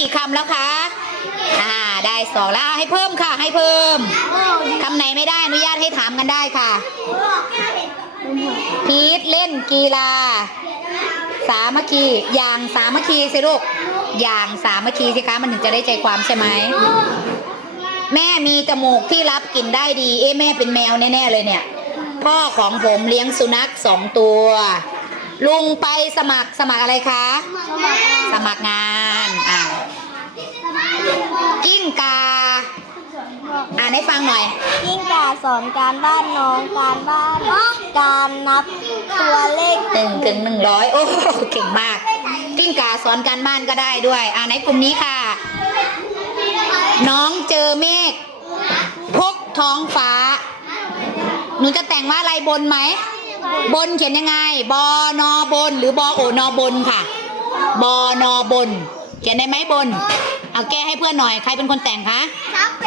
กี่คำแล้วคะ อ่า ได้สองแล้วให้เพิ่มค่ะ ให้เพิ่มคำไหนไม่ได้อนุญาตให้ถามกันได้ค่ะ พีทเล่นกีฬา สามัคคี อย่างสามัคคีสิลูก อย่างสามัคคีสิคะ มันถึงจะได้ใจความใช่ไหม แม่มีจมูกที่รับกลิ่นได้ดี เอ๊ะแม่เป็นแมวแน่ๆเลยเนี่ย พ่อของผมเลี้ยงสุนัขสองตัว ลุงไปสมัครสมัครอะไรคะ สมัครงาน อ่ากิ้งกา อ่านให้ฟัง หน่อยยิ่งกาสอนการบ้านน้องการบ้าน การนับตัวเลขหนึ่งถึงหนึ่งร้อยโอ้โหเก่งมากกิ้งกาสอนการบ้านก็ได้ด้วย อ่าในกลุ่มนี้ค่ะ น้องเจอเมฆพกท้องฟ้า หนูจะแต่งว่าอะไรบนไหม บนเขียนยังไง บอนอบน หรือบอโอนอบนค่ะ บอนอบน เขียนได้ไหมบน เอาแก้ให้เพื่อนหน่อย ใครเป็นคนแต่งคะ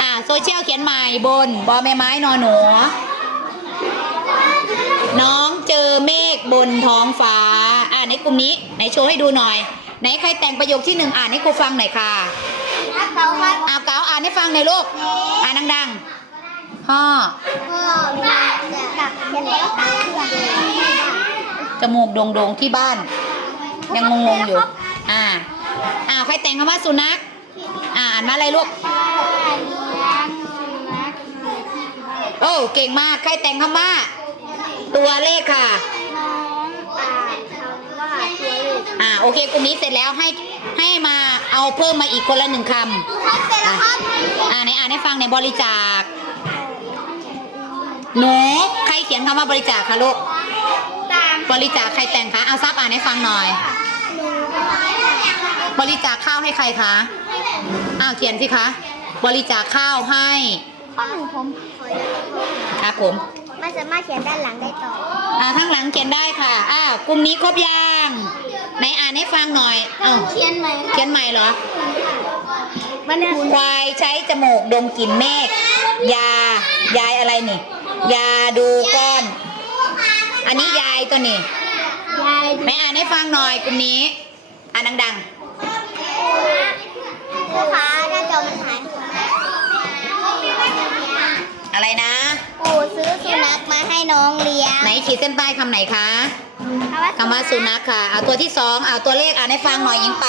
อ่าโซเชียลเขียนใหม่บนบอใบไม้นอหนู น้องเจอเมฆบนท้องฟ้า อ่าในกลุ่มนี้ไหนโชว์ให้ดูหน่อย ไหนใครแต่งประโยคที่หนึ่งอ่านให้ครูฟังหน่อยค่ะเขาครับอาเก๋าอ่านให้ฟังหน่อยลูก อ่านดังๆพ่อพ่อมีจะตักเขียนแล้วตักเครื่องจมูกโด่งๆที่บ้าน ยังงงๆอยู่ อ่า อ่าใครแต่งคำว่าสุนัข อ่าอ่านว่าอะไรลูกโอ้เก่งมาก ใครแต่งคำว่า ตัวเลขค่ะน้องอ่านคำว่าตัวเลขอ่าโอเคกลุ่มนี้เสร็จแล้วให้ให้มาเอาเพิ่มมาอีกคนละหนึ่งคครับเสร็จแล้วครับำอ่าในอ่านให้ฟังในบริจาคหนูใครเขียนคำว่าบริจาคคะลูกตามบริจาคใครแต่งคะเอาซับอ่านให้ฟังหน่อย บริจาคข้าวให้ใครคะ อ้าวเขียนสิคะ บริจาคข้าวให้ข้อหนึ่งผมครับผมไม่สามารถเขียนด้านหลังได้ต่อ อ่าข้างหลังเขียนได้ค่ะ อ้าวกลุ่มนี้ครบยังไหนอ่านให้ฟังหน่อย เอ้าเขียนไหมเขียนใหม่เหรอมันควายใช้จมูกดมกลิ่นเมฆยายายอะไรนี่ ยาดูก้อน อันนี้ยายตัวนี่ยายไม่อ่านให้ฟังหน่อยกลุ่มนี้ อ่านดัง ลูกค้าหน้าจอมันหายๆอะไรนะ ปู่ซื้อสุนัขมาให้น้องเลี้ยงไหนขีดเส้นใต้คำไหนคะคำว่าสุนัขค่ะ เอาตัวที่สองเอาตัวเลขอ่านให้ฟังหน่อยยิงไป